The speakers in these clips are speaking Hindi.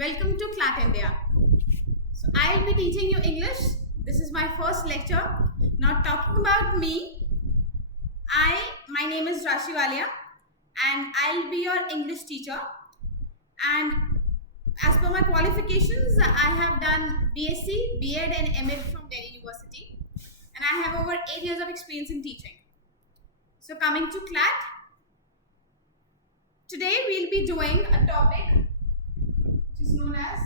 Welcome to CLAT India. So I'll be teaching you English. This is my first lecture. Now talking about me, my name is Rashi Walia and I'll be your English teacher. And as per my qualifications, I have done BSc, B.Ed and M.Ed from Delhi University. And I have over 8 years of experience in teaching. So coming to CLAT, today we'll be doing a topic which is known as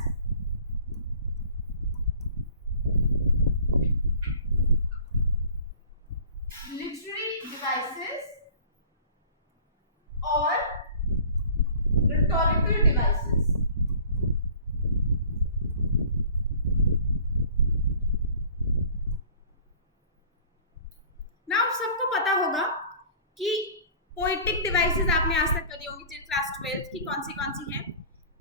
literary devices or rhetorical devices. Now सबको पता होगा कि पोएटिक डिवाइसेस आपने आज तक करी होंगी टिल क्लास 12 की कौन सी हैं.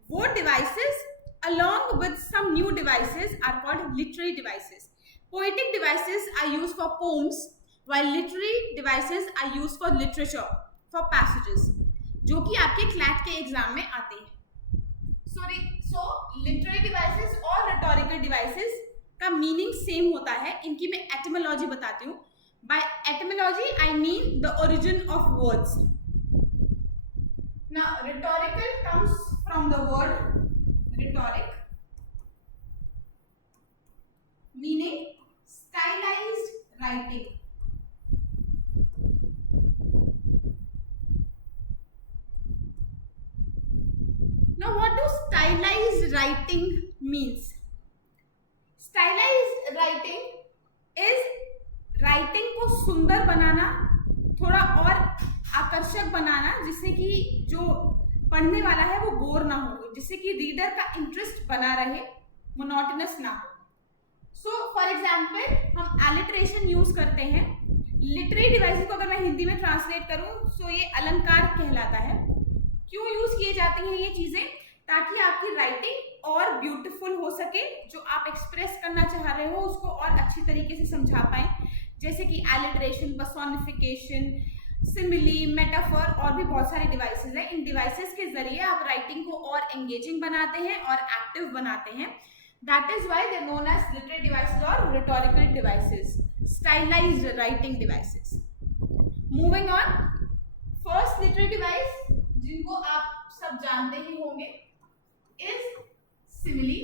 वो devices along with some new devices are called literary devices. Poetic devices are used for poems while literary devices are used for literature, for passages, जो कि आपके CLAT के एग्जाम में आते हैं. So literary devices और rhetorical devices का मीनिंग सेम होता है. इनकी मैं etymology बताती हूँ. By etymology I mean the origin of words. Now rhetorical comes from the word rhetoric, meaning stylized writing. Now what do stylized writing means? Stylized writing is writing को सुंदर बनाना, थोड़ा और आकर्षक बनाना, जिससे कि जो पढ़ने वाला है वो बोर ना हो, जिससे कि रीडर का इंटरेस्ट बना रहे, मोनोटोनस ना हो. सो फॉर एग्जाम्पल हम एलिट्रेशन यूज करते हैं. लिटरेरी डिवाइसेस को अगर मैं हिंदी में ट्रांसलेट करूं सो ये अलंकार कहलाता है. क्यों यूज किए जाती हैं ये चीजें? ताकि आपकी राइटिंग और ब्यूटीफुल हो सके, जो आप एक्सप्रेस करना चाह रहे हो उसको और अच्छी तरीके से समझा पाए. जैसे कि एलिट्रेशन, पर्सोनिफिकेशन, सिमिली, मेटाफर और भी बहुत सारे डिवाइसेस हैं. इन डिवाइसेस के जरिए आप राइटिंग को और एंगेजिंग बनाते हैं और एक्टिव बनाते हैं. That is why they known as literary devices और rhetorical devices, stylized writing devices. Moving on, first literary device जिनको आप सब जानते ही होंगे इज सिमिली.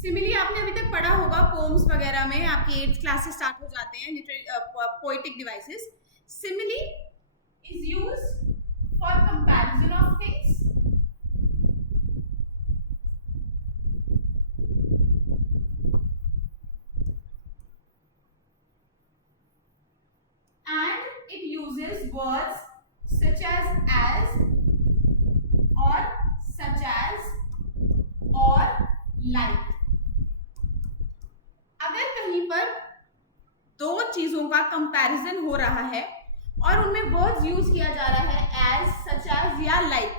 सिमिली आपने अभी तक पढ़ा होगा पोम्स वगैरह में, आपकी 8th क्लास से स्टार्ट हो जाते हैं poetic devices. Simile is used for comparison of things, and it uses words such as or such as or like. अगर कहीं पर दो चीजों का कंपैरिजन हो रहा है और उनमें वर्ड्स यूज किया जा रहा है एज, सच एज या लाइक,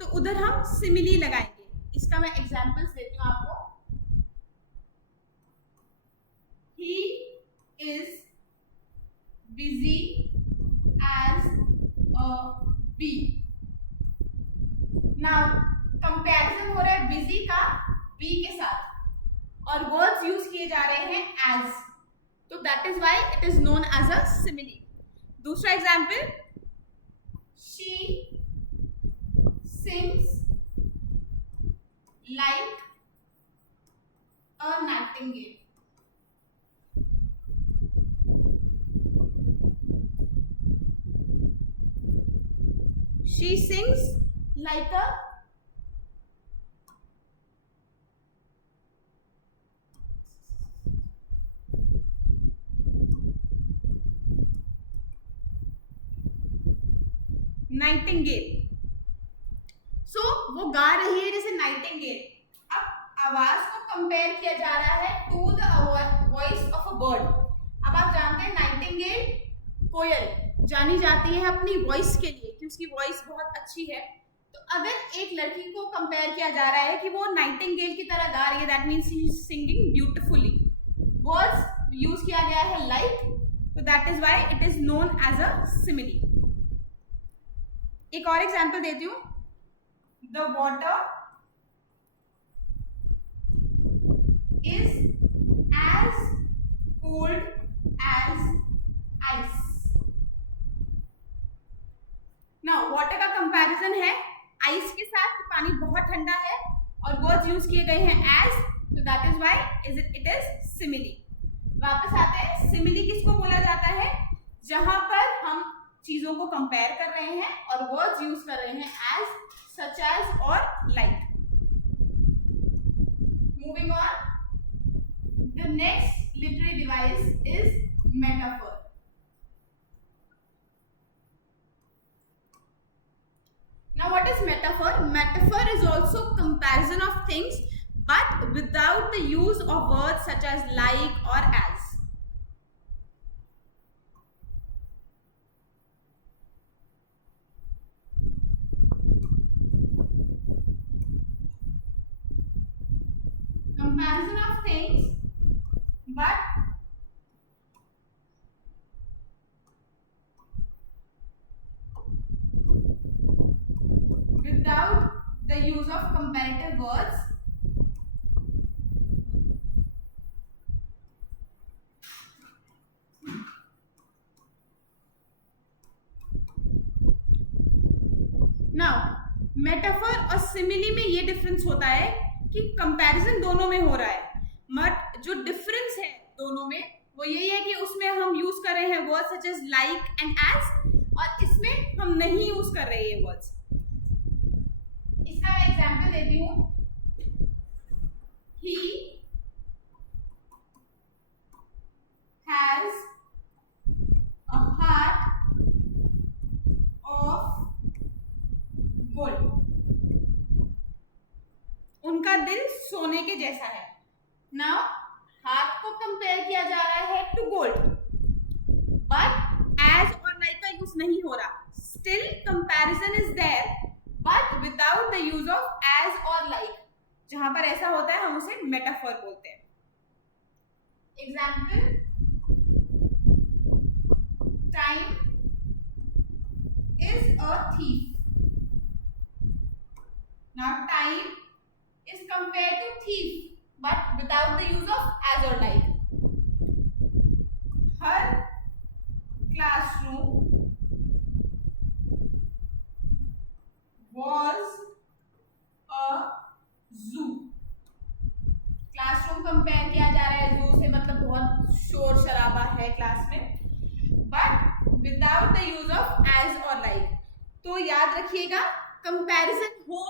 तो उधर हम सिमिली लगाएंगे. इसका मैं एग्जांपल्स देती हूँ आपको. He is busy as a bee. Now comparison हो रहा है बिजी का बी के साथ और वर्ड्स यूज किए जा रहे हैं एज, तो that is why it is known as a simile. दूसरा example, she sings like a nightingale. She sings like a nightingale. So वो गा रही है जैसे नाइटिंगेल. अब आवाज को कंपेयर किया जा रहा है to the voice of a bird. अब आप जानते हैं नाइटिंगेल कोयल जानी जाती है अपनी वॉइस के लिए कि उसकी वॉइस बहुत अच्छी है. तो अगर एक लड़की को कंपेयर किया जा रहा है कि वो नाइटिंगेल की तरह गा रही है, that means she is singing beautifully. Words use किया गया है लाइक, तो that is why it is known as a simile. एक और एग्जाम्पल देती हूँ, the water is as cold as ice. ना वाटर का कंपैरिजन है आइस के साथ, पानी बहुत ठंडा है, और वर्ड्स यूज किए गए हैं एज, तो that is why it is simile. वापस आते हैं, सिमिली किसको बोला जाता है, जहां पर हम चीजों को कंपेयर कर रहे हैं और वर्ड्स यूज कर रहे हैं एज, सच एज और like. Moving on, the next literary device is metaphor. Now what is metaphor? Metaphor is also comparison of things but without the use of words such as like or as. Comparison of things but without the use of comparative words. Now, metaphor और सिमिली में ये डिफरेंस होता है कि कंपैरिजन दोनों में हो रहा है, बट जो डिफरेंस है दोनों में वो यही है कि उसमें हम यूज कर रहे हैं words such as like and as, और इसमें हम नहीं यूज कर रहे ये वर्ड्स। इसका मैं एग्जांपल देती हूँ, he has a heart of gold. उनका दिल सोने के जैसा है। नाउ हार्ट को कंपेयर किया जा रहा है टू गोल्ड, बट एज और लाइक का यूज नहीं हो रहा। Still comparison is there but without the use of as और लाइक। जहां पर ऐसा होता है हम उसे मेटाफर बोलते हैं। Example, time is a thief. Now time is compared to thief, but without the use of as or like. Her classroom was a zoo. Classroom compare किया जा रहा है जू से, मतलब बहुत शोर शराबा है क्लास में, but without the use of as और लाइक। तो याद रखिएगा, कंपैरिजन हो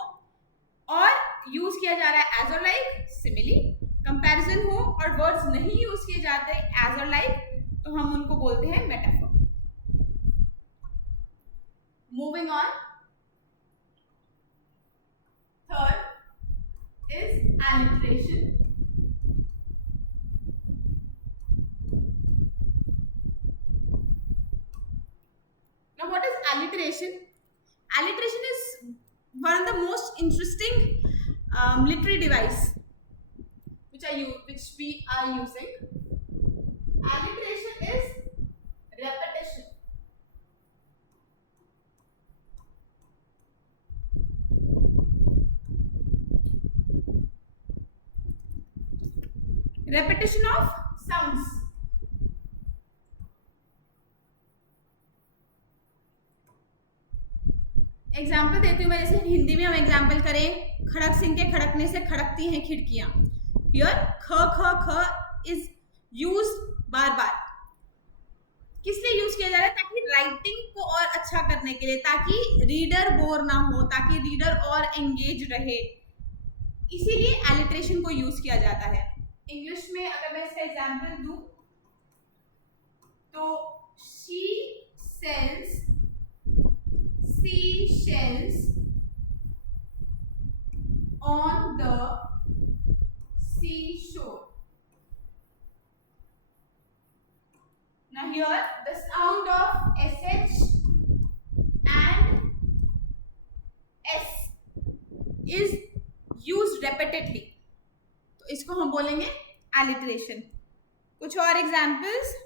और यूज किया जा रहा है एज और लाइक, सिमिली। कंपैरिजन हो और वर्ड्स नहीं यूज किए जाते एज और लाइक, तो हम उनको बोलते हैं metaphor. Moving on, third is alliteration. Now what is alliteration? Alliteration is one of the most interesting literary device which we are using. Alliteration is repetition. Repetition of sounds. Example देती हूँ मैं, जैसे हिंदी में हम एग्जाम्पल करें, खड़क सिंह के खड़कने से खड़कती हैं खिड़कियां। हियर ख ख ख इज यूज बार बार। किस लिए यूज किया जा रहा है? ताकि राइटिंग को और अच्छा करने के लिए, ताकि रीडर बोर ना हो, ताकि रीडर और एंगेज रहे, इसीलिए एलिट्रेशन को यूज किया जाता है। इंग्लिश में अगर मैं इसका एग्जाम्पल दूं तो she sales seashells on the seashore. Now here the sound of sh and s is used repeatedly, तो इसको हम बोलेंगे alliteration. कुछ और examples,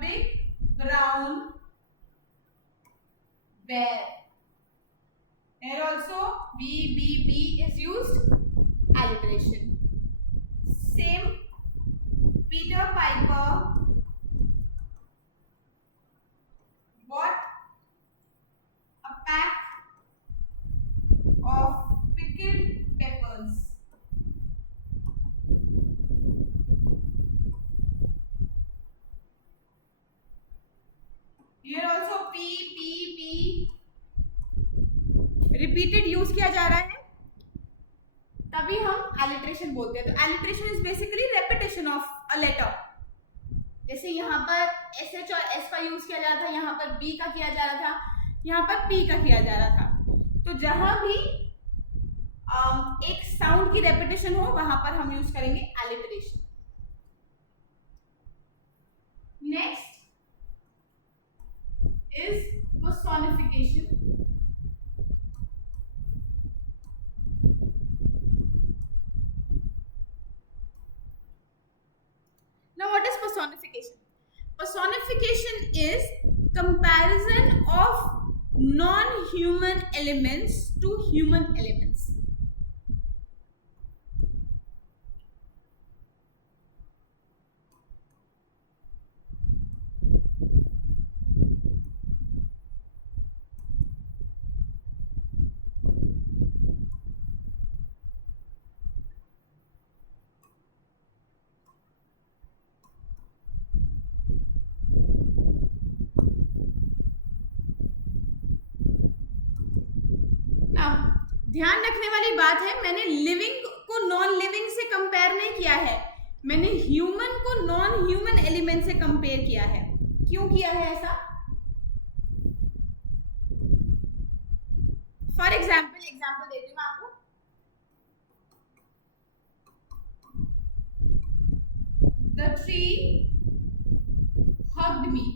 big brown bear. Here also B is used, alliteration. Same, Peter Piper bought a pack of pickled peppers. Here also P repeated use किया जा रहा है, तभी हम एलिट्रेशन बोलते हैं. तो alliteration is basically repetition of a letter. जैसे यहाँ पर SH और S का यूज किया जा रहा था, यहाँ पर B का किया जा रहा था, यहाँ पर P का किया जा रहा था. तो जहां भी एक साउंड की रेपिटेशन हो वहां पर हम यूज करेंगे alliteration. Next is personification. Now what is personification? Personification is comparison of non-human elements to human elements. ध्यान रखने वाली बात है, मैंने लिविंग को नॉन लिविंग से कंपेयर नहीं किया है, मैंने ह्यूमन को नॉन ह्यूमन एलिमेंट से कंपेयर किया है. क्यों किया है ऐसा? फॉर एग्जाम्पल देती हूँ आपको. The tree hugged me.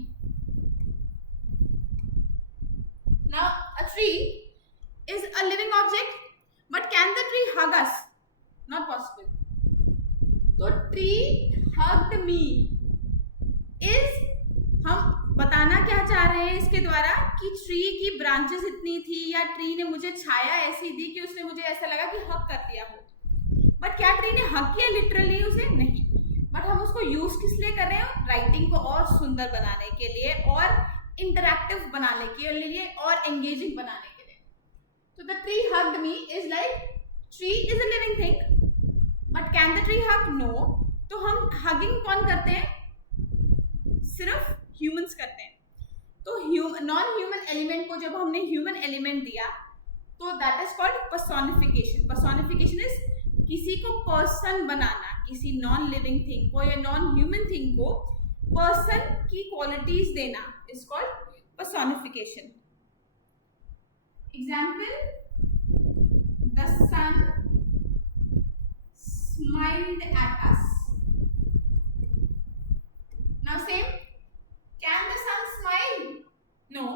Now a tree is a living object, but can the tree hug us? Not possible. तो tree hugged me is, हम बताना क्या चाह रहे हैं इसके द्वारा कि ट्री की ब्रांचेस इतनी थी या ट्री ने मुझे छाया ऐसी दी कि उसने मुझे ऐसा लगा कि हग कर दिया हो. बट क्या ट्री ने हग किया लिटरली उसे? नहीं. बट हम उसको यूज किस लिए कर रहे हैं? राइटिंग को और सुंदर बनाने के लिए और इंटरैक्टिव बनाने के लिए और एंगेजिंग बनाने के लिए. So the tree hugged me is like tree is a living thing, but can the tree hug? No. तो हम hugging कौन करते हैं? सिर्फ humans करते हैं. तो नॉन ह्यूमन एलिमेंट को जब हमने ह्यूमन एलिमेंट दिया तो that is called personification. Personification is किसी को पर्सन बनाना, किसी नॉन लिविंग थिंग को या नॉन ह्यूमन थिंग को पर्सन की क्वालिटीज देना is called personification. Example, the sun smiled at us. Now same, can the sun smile? No.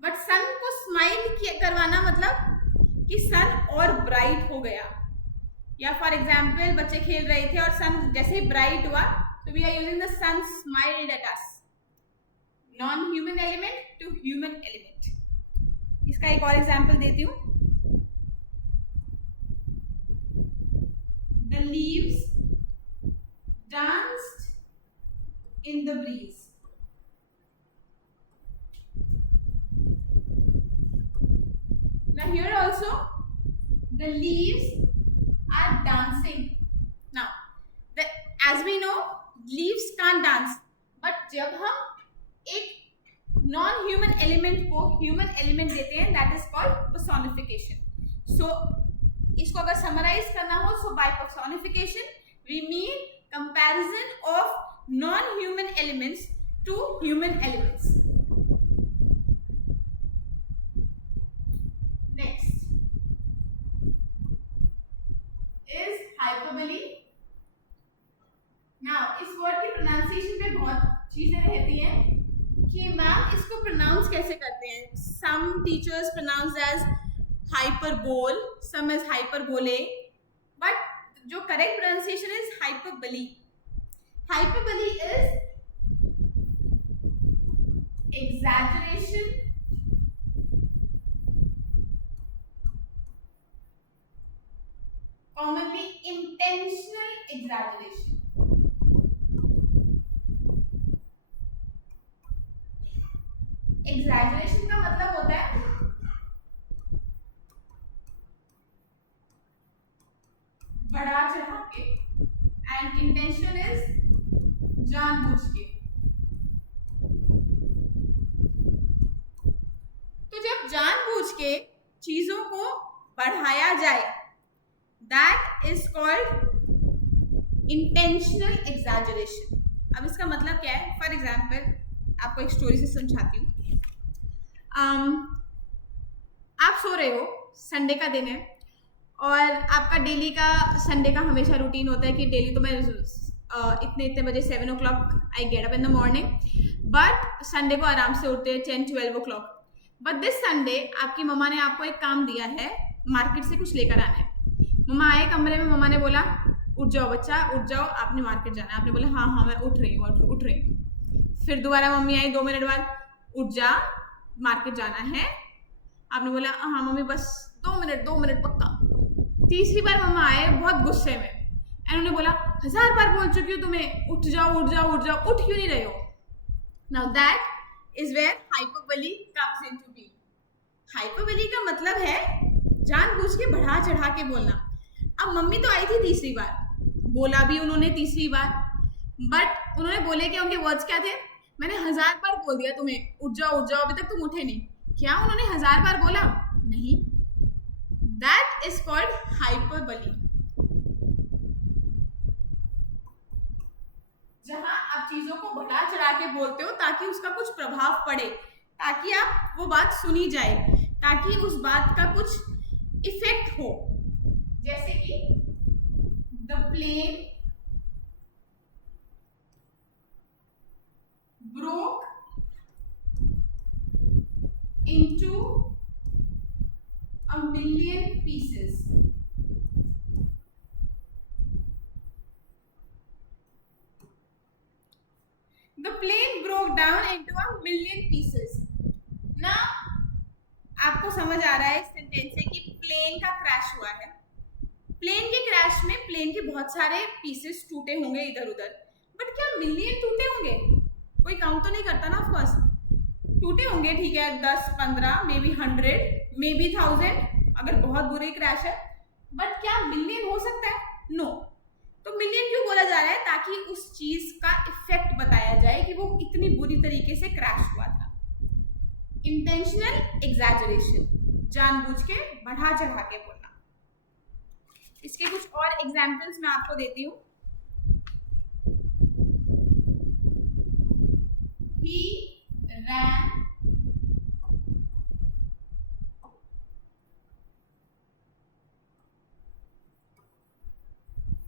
But sun को smile करवाना मतलब कि sun और bright हो गया. या फॉर एग्जाम्पल बच्चे खेल रहे थे और सन जैसे ही ब्राइट हुआ तो we are using the sun smiled at us. Non human element to human element. इसका एक और एग्जाम्पल देती हूँ. The leaves danced in the breeze. Now here also the leaves are dancing. Now as we know leaves can't dance, but जब हम एक नॉन ह्यूमन एलिमेंट को ह्यूमन एलिमेंट देते हैं that is called personification. So इसको अगर समराइज करना हो, so by personification we mean comparison of non human elements to human elements. Next is hyperbole. Now इस वर्ड की प्रोनाउंसिएशन पे बहुत चीजें रहती हैं कि मैम इसको प्रोनाउंस कैसे करते हैं. Some teachers pronounce as hyperbole, some as hyperbole, but जो correct pronunciation is hyperbole. Hyperbole is exaggeration, commonly intentional exaggeration. Exaggeration का मतलब होता है बढ़ा चढ़ा के, एंड इंटेंशन इज जानबूझ के। तो जब जानबूझ के चीजों को बढ़ाया जाए, that is called intentional exaggeration. अब इसका मतलब क्या है? फॉर एग्जाम्पल, आपको एक स्टोरी से समझाती हूँ। आप सो रहे हो, संडे का दिन है, और आपका डेली का संडे का हमेशा रूटीन होता है कि डेली तो मैं इतने इतने बजे 7 o'clock I get up in the morning, but Sunday को आराम से उठते हैं 10-12 o'clock। बट दिस संडे आपकी मम्मा ने आपको एक काम दिया है, मार्केट से कुछ लेकर आना है। मम्मा आए कमरे में, मम्मा ने बोला उठ जाओ बच्चा, उठ जाओ, आपने मार्केट जाना है। आपने बोला हाँ हाँ मैं उठ रही हूँ। फिर दोबारा मम्मी आई 2 मिनट बाद, उठ जा, मार्केट जाना है। आपने बोला हाँ मम्मी बस 2 मिनट पक्का। तीसरी बार मम्मा आए बहुत गुस्से में, एंड उन्होंने बोला 1000 बार बोल चुकी हूँ तुम्हें, उठ जाओ, उठ क्यों नहीं रहे हो? Now that is where hyperbole comes into being. Hyperbole का मतलब है जानबूझ के बढ़ा चढ़ा के बोलना। अब मम्मी तो आई थी तीसरी बार, बोला भी उन्होंने तीसरी बार, बट उन्होंने बोले क्या, उनके वर्ड्स क्या थे? मैंने 1000 बार बोल दिया तुम्हें उठ जाओ, अभी तक तुम उठे नहीं। क्या उन्होंने 1000 बार बोला? नहीं। That is called hyperbole. जहां आप चीजों को बढ़ा चढ़ा के बोलते हो ताकि उसका कुछ प्रभाव पड़े, ताकि आप वो बात सुनी जाए, ताकि उस बात का कुछ इफेक्ट हो। जैसे कि the plane broke into a million pieces. The plane broke down into a million pieces. ना आपको समझ आ रहा है इस सेंटेंस से कि प्लेन का क्रैश हुआ है। प्लेन के क्रैश में प्लेन के बहुत सारे पीसेस टूटे होंगे इधर उधर, बट क्या मिलियन टूटे होंगे? कोई काउंट तो नहीं करता ना, ऑफकोर्स टूटे होंगे, ठीक है, 10, 15, मे बी 100, मे बी 1000, अगर बहुत बुरी क्रैश है। बट क्या मिलियन हो सकता है? नो। तो मिलियन क्यों बोला जा रहा है? ताकि उस चीज का इफेक्ट बताया जाए कि वो इतनी बुरी तरीके से क्रैश हुआ था। इंटेंशनल एग्जैजरेशन, जानबूझ के बढ़ा चढ़ा के बोलना। इसके कुछ और एग्जाम्पल्स मैं आपको देती हूँ। He ran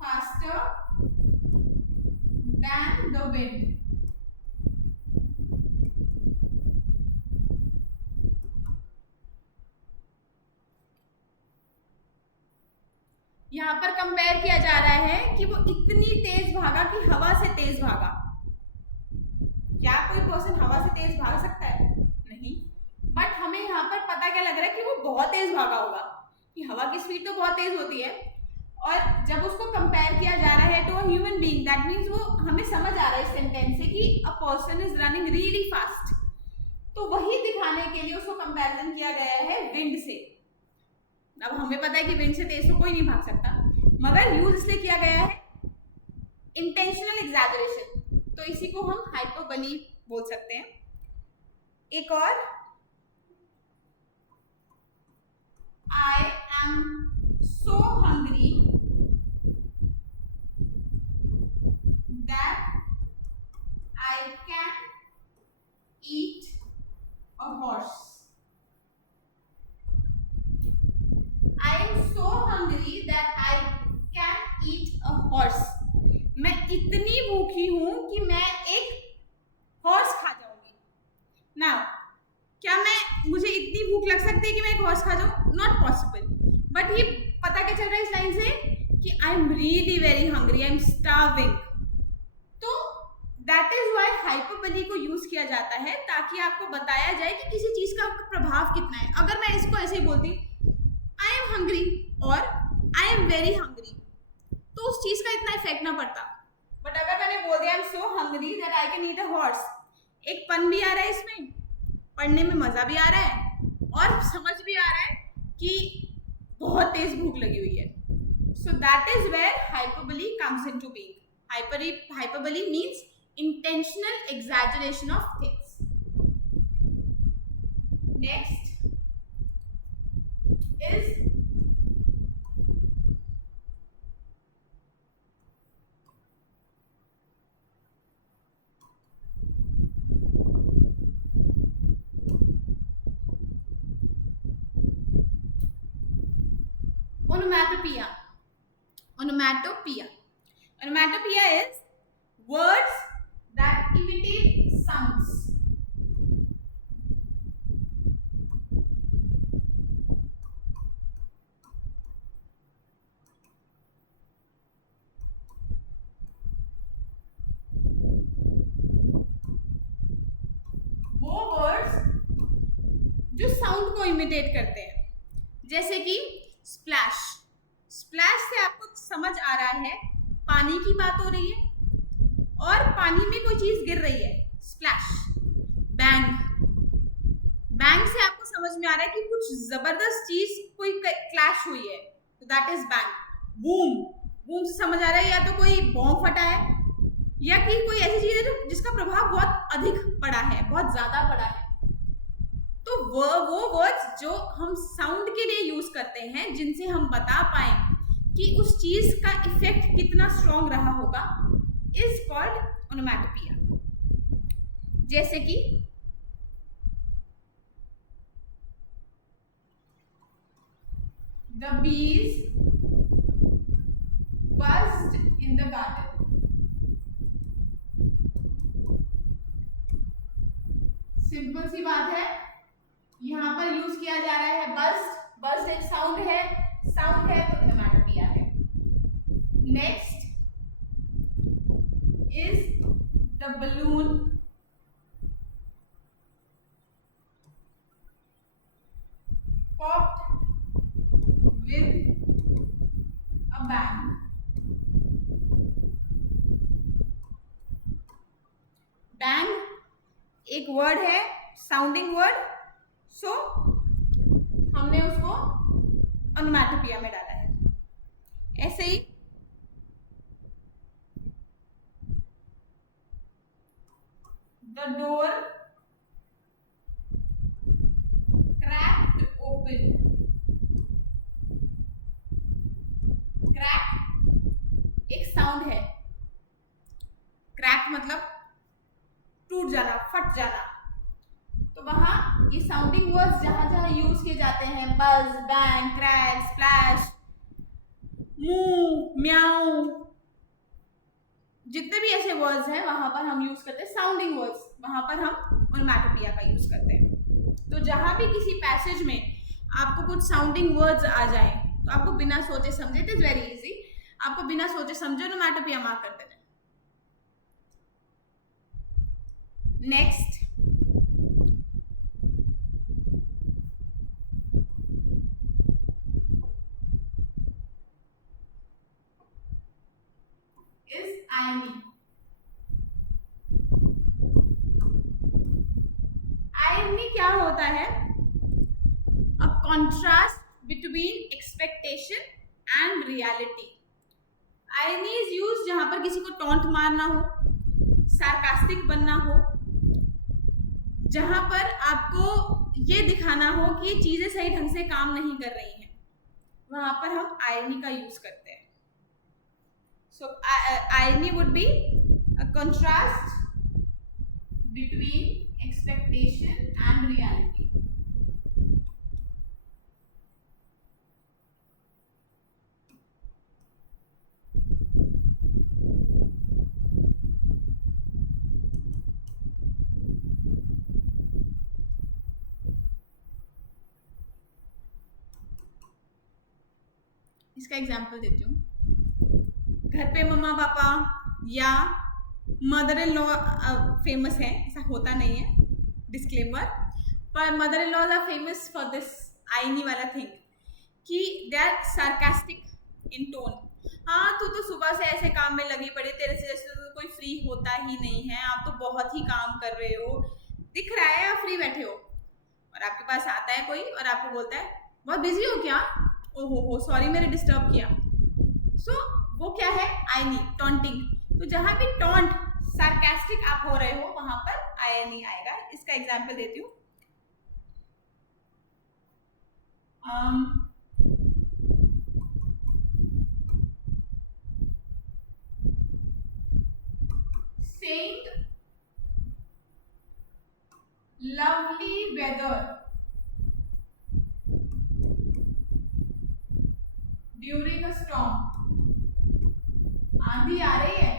faster than the wind. यहाँ पर कंपेयर किया जा रहा है कि वो इतनी तेज भागा कि हवा से तेज भागा। क्या कोई पर्सन हवा से तेज भाग सकता है? नहीं। बट हमें यहाँ पर पता क्या लग रहा है कि वो बहुत तेज भागा होगा, कि हवा की स्पीड तो बहुत तेज होती है, और जब उसको कंपेयर किया जा रहा है to a human being, that means वो हमें समझ आ रहा है इस सेंटेंस से कि a person is running really fast. तो वही दिखाने के लिए उसको कंपैरिजन किया गया है विंड से। अब हमें पता है कि विंड से तेज तो कोई नहीं भाग सकता, मगर यूज इसलिए किया गया है इंटेंशनल एग्जैजरेशन। तो इसी को हम हाइपरबोली बोल सकते हैं। एक और, I am so hungry that I can eat a horse. I am so hungry that I can eat a horse. मैं इतनी भूखी हूं कि मैं एक हॉर्स खा जाऊंगी। नाउ क्या मुझे इतनी भूख लग सकती है कि मैं एक हॉर्स खा जाऊं? Not possible. बट ये पता क्या चल रहा है इस लाइन से कि I am really very hungry, I am starving. तो दैट इज व्हाई हाइपरबली को यूज किया जाता है ताकि आपको बताया जाए कि किसी चीज का प्रभाव कितना है। अगर मैं इसको ऐसे ही बोलती आई एम हंग्री और आई एम वेरी हंग्री, तो उस चीज का इतना इफेक्ट ना पड़ता। बट अगर मैंने बोल दिया I am so hungry that I can eat a horse, एक पन भी आ रहा है इसमें, पढ़ने में मजा भी आ रहा है और समझ भी आ रहा है कि बहुत तेज भूख लगी हुई है। So that is where hyperbole comes into being. Hyperbole means intentional exaggeration of things. Next is onomatopoeia. Onomatopoeia is words that imitate sounds. वो वर्ड्स जो साउंड को इमिटेट करते हैं, जैसे कि स्प्लैश। स्प्लैश से आपको समझ आ रहा है पानी की बात हो रही है और पानी में कोई चीज गिर रही है, स्प्लैश। बैंग, बैंग से आपको समझ में आ रहा है कि कुछ जबरदस्त चीज कोई क्लैश हुई है, तो that is bang. Boom, boom से समझ आ रहा है या तो कोई बॉम्ब फटा है या कि कोई ऐसी चीज है जो जिसका प्रभाव बहुत अधिक पड़ा है, बहुत ज्यादा पड़ा है। तो वो वर्ड्स जो हम साउंड के लिए यूज करते हैं, जिनसे हम बता पाए कि उस चीज का इफेक्ट कितना स्ट्रॉन्ग रहा होगा, इज कॉल्ड ओनोमैटोपोइया। जैसे कि the bees buzzed in the garden। Simple सी बात है, यहां पर यूज किया जा रहा है buzzed। buzzed एक साउंड है, साउंड है तो ओनोमैटोपोइया है। Next is the balloon popped with a bang। Bang एक वर्ड है, साउंडिंग वर्ड, सो हमने उसको ओनोमैटोपोइया में डाला है। ऐसे ही the door cracked open. Crack एक साउंड है, क्रैक मतलब टूट जाना, फट जाना। तो वहां ये साउंडिंग वर्ड्स जहां जहां यूज किए जाते हैं, बज, बैंग, क्रैक, स्प्लैश, मूव, म्याऊ, जितने भी ऐसे वर्ड्स हैं वहां पर हम यूज करते हैं साउंडिंग वर्ड्स, वहां पर हम ओनोमैटोपोइया का यूज करते हैं। तो जहां भी किसी पैसेज में आपको कुछ साउंडिंग वर्ड्स आ जाए तो आपको बिना सोचे समझे, इट इज वेरी इजी, आपको बिना सोचे समझे ओनोमैटोपोइया मार्क कर देना। Next is irony. आयरनी क्या होता है? A contrast between expectation and reality. Irony is use जहां पर किसी को टॉन्ट मारना हो, सार्कास्टिक बनना हो, जहां पर आपको ये दिखाना हो कि चीजें सही ढंग से काम नहीं कर रही हैं, वहां पर हम आयरनी का यूज करते हैं। So irony would be a contrast between expectation and reality. इसका एग्जाम्पल देती हूँ। घर पे मम्मा पापा या मदर इन लॉ फेमस है, ऐसा होता नहीं है, डिस्क्लेमर, पर mother in laws are famous for this आईनी वाला थिंग कि they are sarcastic in tone. हाँ तू तो सुबह से ऐसे काम में लगी पड़ी, तेरे से जैसे तो कोई फ्री होता ही नहीं है, आप तो बहुत ही काम कर रहे हो, दिख रहा है आप फ्री बैठे हो, और आपके पास आता है कोई और आपको बोलता है बहुत बिजी हो क्या, ओहो हो सॉरी मैंने डिस्टर्ब किया। सो वो क्या है, आईनी, टॉन्टिंग। तो जहां भी टॉन्ट, सार्कास्टिक आप हो रहे हो वहां पर आईनी आएगा। इसका एग्जांपल देती हूँ। saying lovely weather during a storm, आंधी आ रही है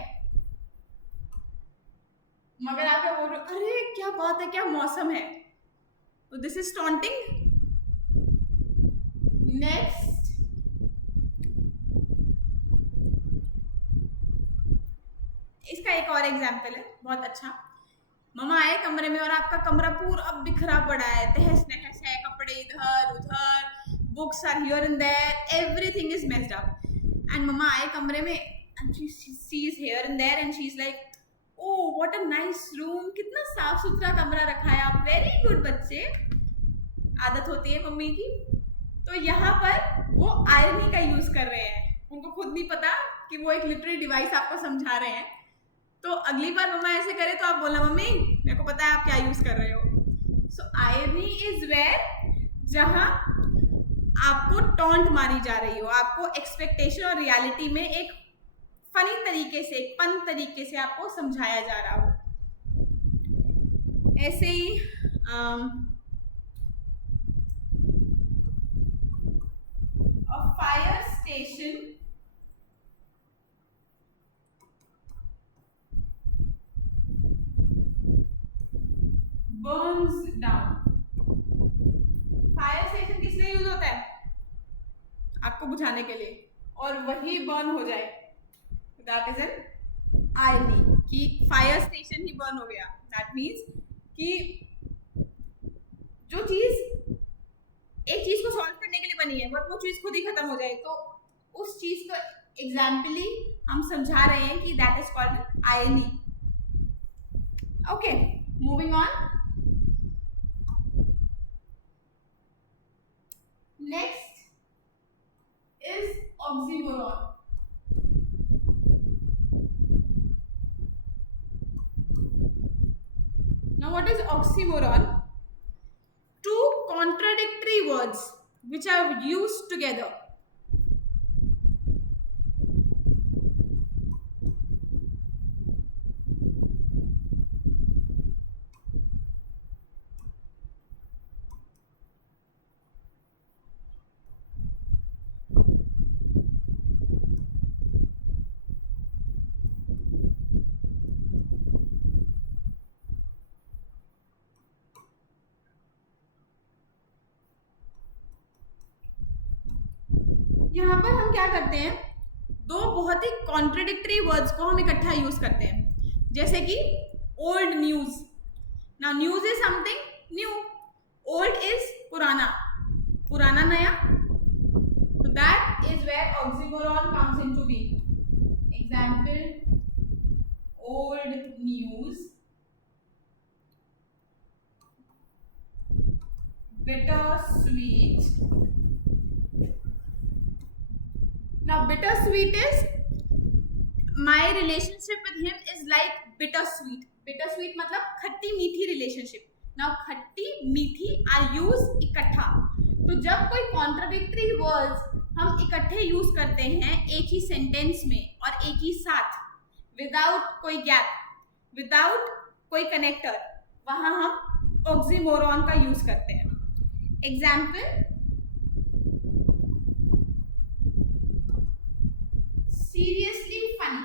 मगर आप क्या बोल रहे हो, अरे क्या बात है, क्या मौसम है, तो दिस इज टॉन्टिंग। नेक्स्ट, इसका एक और एग्जाम्पल है बहुत अच्छा। मम्मा आए कमरे में और आपका कमरा पूरा बिखरा पड़ा है, तहस नहस है, कपड़े इधर उधर, books are here and there, everything is messed up. And मम्मा आए कमरे में and she sees here and there and she is like, oh what a nice room, कितना साफ सुथरा कमरा रखा है आप, वेरी गुड बच्चे। आदत होती है मम्मी की। तो यहाँ पर वो आयरनी का यूज कर रहे हैं, उनको खुद नहीं पता कि वो एक लिटरेरी डिवाइस आपको समझा रहे हैं। तो अगली बार मम्मा ऐसे करे तो आप बोलना, मम्मी मेरे को पता है आप क्या यूज कर रहे हो। सो आयरनी इज वेयर जहां आपको टॉन्ट मारी जा रही हो, आपको एक्सपेक्टेशन और रियलिटी में एक फनी तरीके से, एक फन तरीके से आपको समझाया जा रहा हो। ऐसे ही a fire station burns down। Fire station किस लिए यूज होता है, आपको बुझाने के लिए, और वही बर्न हो जाए, दैट इज एन आयरनी कि फायर स्टेशन ही बर्न हो गया। दैट मीन्स कि जो चीज एक चीज को सॉल्व करने के लिए बनी है बट वो चीज खुद ही खत्म हो जाए, तो उस चीज को एग्जाम्पली हम समझा रहे हैं कि that is called irony. Okay, moving on. Next is oxymoron. Now what is oxymoron? Two contradictory words which are used together. यहाँ पर हम क्या करते हैं, दो बहुत ही कॉन्ट्रडिक्टरी वर्ड्स को हम इकट्ठा यूज करते हैं, जैसे कि old news. Now news is something new, old is पुराना, पुराना नया, so that is where oxymoron comes into being. Example, old news, bitter sweet. Now bitter sweet is my relationship with him is like bitter sweet. Bitter sweet मतलब खट्टी मीठी relationship. Now खट्टी मीठी are used इकट्ठा। तो जब कोई contradictory words हम इकट्ठे यूज करते हैं एक ही सेंटेंस में और एक ही साथ, विदाउट कोई गैप, विदाउट कोई कनेक्टर, वहां हम ऑक्सीमोरॉन का यूज करते हैं। Example, seriously funny.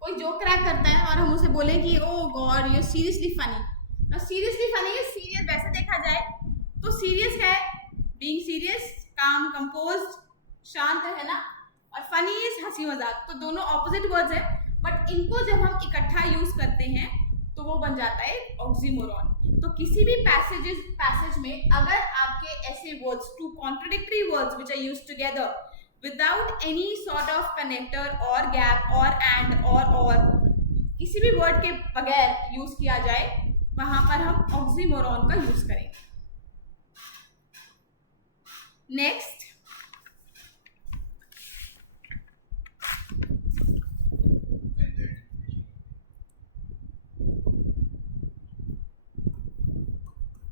कोई जोक क्रैक करता है और हम उसे बोले कि ओ गॉड यू सीरियसली फनी। ना सीरियसली फनी है, सीरियस वैसे देखा जाए तो सीरियस है, बीइंग सीरियस, काम, कंपोज्ड, शांत है ना, और फनी इज हंसी मजाक, तो दोनों ऑपोजिट वर्ड्स हैं, बट इनको जब हम इकट्ठा यूज करते हैं तो वो बन जाता है ऑक्सीमोरॉन। तो किसी भी पैसेज में अगर आपके ऐसे words, two contradictory words which are used together without any sort of connector और गैप और एंड और किसी भी वर्ड के बगैर यूज किया जाए, वहां पर हम ऑक्सीमोरॉन का यूज करेंगे। Next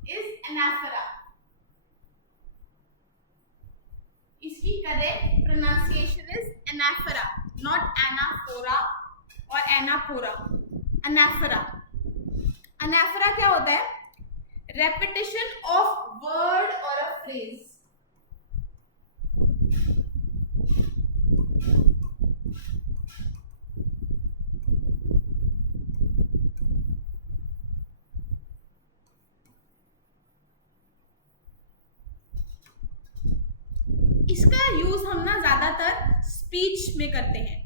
is anaphora. इसकी correct pronunciation is anaphora, not anaphora और एनाफोरा, एनाफोरा। एनाफोरा क्या होता है? रेपिटेशन ऑफ वर्ड और अ फ्रेज। इसका यूज हम ना ज्यादातर स्पीच में करते हैं,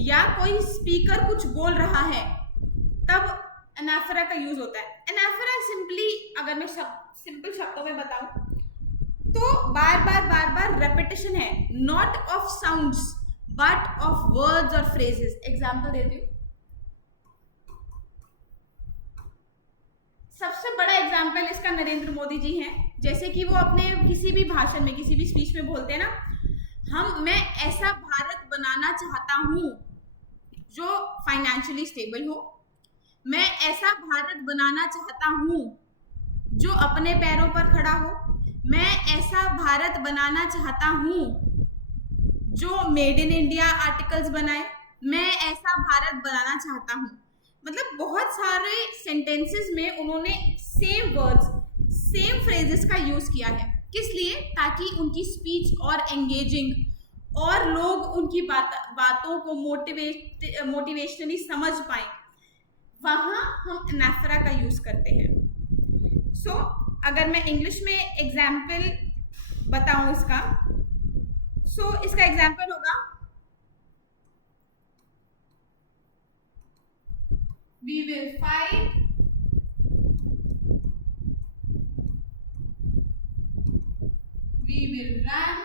या कोई स्पीकर कुछ बोल रहा है तब एनाफोरा का यूज होता है। एनाफोरा सिंपली, अगर मैं सिंपल शब्दों में बताऊं तो बार बार रेपिटेशन है, not of sounds but of words और फ्रेजेस। एग्जांपल देती हूँ। सबसे बड़ा एग्जाम्पल इसका नरेंद्र मोदी जी हैं। जैसे कि वो अपने किसी भी भाषण में, किसी भी स्पीच में बोलते हैं ना, मैं ऐसा भारत बनाना चाहता हूं जो फाइनेंशियली स्टेबल हो, मैं ऐसा भारत बनाना चाहता हूं जो अपने पैरों पर खड़ा हो, मैं ऐसा भारत बनाना चाहता हूं जो मेड इन इंडिया आर्टिकल्स बनाए, मैं ऐसा भारत बनाना चाहता हूं। मतलब बहुत सारे सेंटेंसेस में उन्होंने सेम वर्ड्स, सेम फ्रेजेस का यूज किया है। किस लिए? ताकि उनकी स्पीच और एंगेजिंग और लोग उनकी बातों को मोटिवेशनली समझ पाए। वहां हम एनाफोरा का यूज करते हैं। सो अगर मैं इंग्लिश में एग्जाम्पल बताऊं इसका, इसका एग्जाम्पल होगा, we will fight, we will run,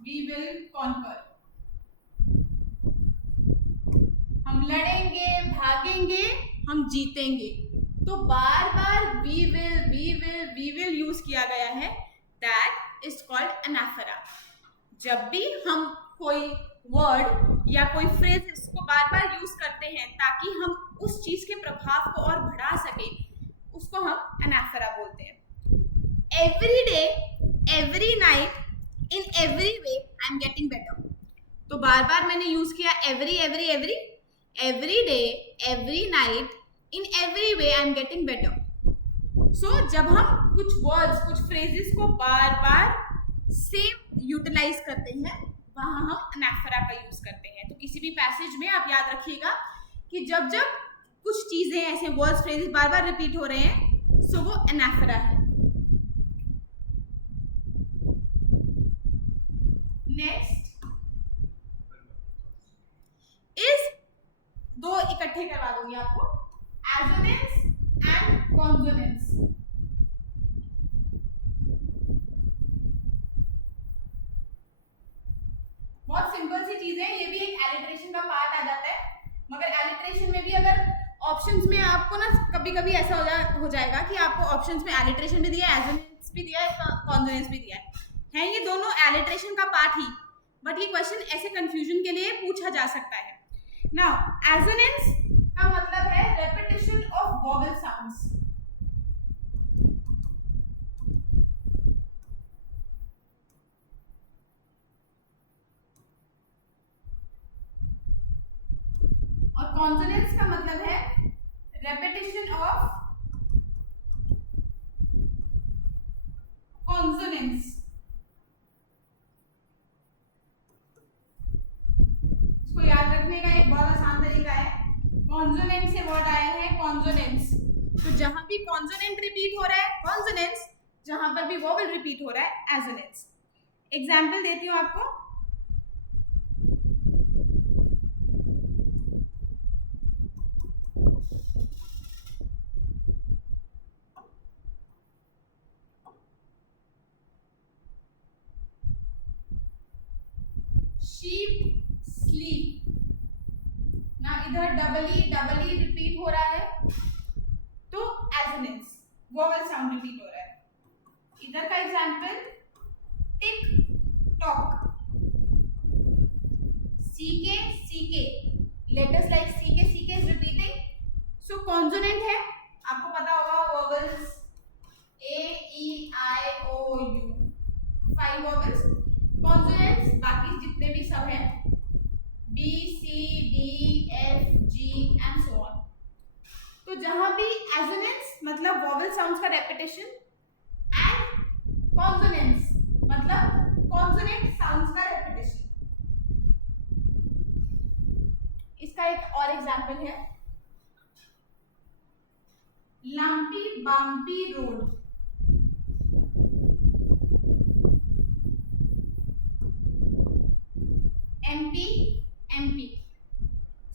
we will conquer। हम लड़ेंगे, भागेंगे, हम जीतेंगे। तो बार बार we will यूज किया गया है। That is called anaphora. जब भी हम कोई वर्ड या कोई फ्रेज इसको बार बार यूज करते हैं ताकि हम उस चीज के प्रभाव को और बढ़ा सके, उसको हम एनाफोरा बोलते हैं। Every day, every night, in every way I am getting better. तो बार बार मैंने यूज किया every day, every night, in every way I am getting better. So जब हम कुछ वर्ड्स, कुछ फ्रेजेस को बार बार सेम यूटिलाइज करते हैं, वहां हम एनाफोरा का यूज करते हैं। तो किसी भी पैसेज में आप याद रखिएगा कि जब जब कुछ चीजें, ऐसे वर्ड्स, फ्रेजेस बार बार रिपीट हो रहे हैं, सो वो एनाफोरा है। नेक्स्ट इज, दो इकट्ठे करवा दूंगी आपको, एसोनेंस एंड कॉन्सोनेंस। बहुत सिंपल सी चीज है, ये भी एक एलिट्रेशन का पार्ट आ जाता है। मगर एलिट्रेशन में भी अगर ऑप्शंस में आपको ना कभी कभी ऐसा हो जाएगा कि आपको ऑप्शंस में एलिट्रेशन भी दिया है, एसोनेंस भी दिया है, कॉन्सोनेंस भी दिया है ये दोनों एलिट्रेशन का पार्ट ही, बट ये क्वेश्चन ऐसे कंफ्यूजन के लिए पूछा जा सकता है। नाउ एसोनेंस का मतलब है रेपिटेशन ऑफ वोवेल साउंड्स। और कॉन्सोनेंस का मतलब है रेपिटेशन ऑफ कॉन्सोनेंस। इसको याद रखने का एक बहुत आसान तरीका है, कॉन्सोनेंट से वर्ड आया है कॉन्सोनेंस। तो जहां भी कॉन्सोनेंट रिपीट हो रहा है कॉन्सोनेंस, जहां पर भी वोवेल रिपीट हो रहा है एसोनेंस। एग्जाम्पल देती हूँ आपको। शीप स्लीप ना, इधर डबल ई रिपीट हो रहा है तो एसोनेंस वोवेल साउंड रिपीट हो रहा है। इधर का example tick tock, CK letters like CK is repeating, so consonant है, आपको पता होगा vowels A E I O U, 5 vowels. Consonants बाकी जितने भी सब हैं B C D F G and so on. तो जहां भी एसोनेंस मतलब वोवेल साउंड्स का रेपिटेशन एंड कॉन्सोनेंट्स मतलब कॉन्सोनेंट साउंड्स का रेपिटेशन। इसका एक और एग्जांपल है lumpy bumpy road, MP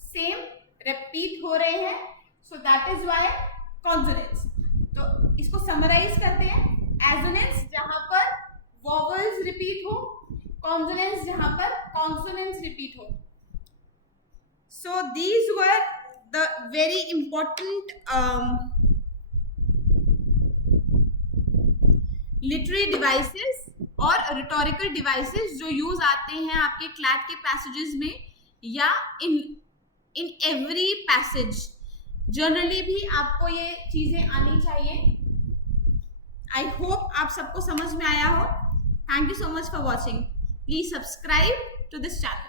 same repeat हो रहे हैं, सो दैट इज व्हाई कॉन्सोनेंट्स। तो इसको समराइज करते हैं, एसोनेंट्स जहां पर वोवेल्स रिपीट हो, कॉन्सोनेंट्स जहां पर कॉन्सोनेंट्स रिपीट हो। So these were the very important literary devices और रिटोरिकल डिवाइसेस जो यूज आते हैं आपके क्लैट के पैसेजेस में या इन एवरी पैसेज। जनरली भी आपको ये चीजें आनी चाहिए। आई होप आप सबको समझ में आया हो। Thank you so much for watching. Please subscribe to this channel.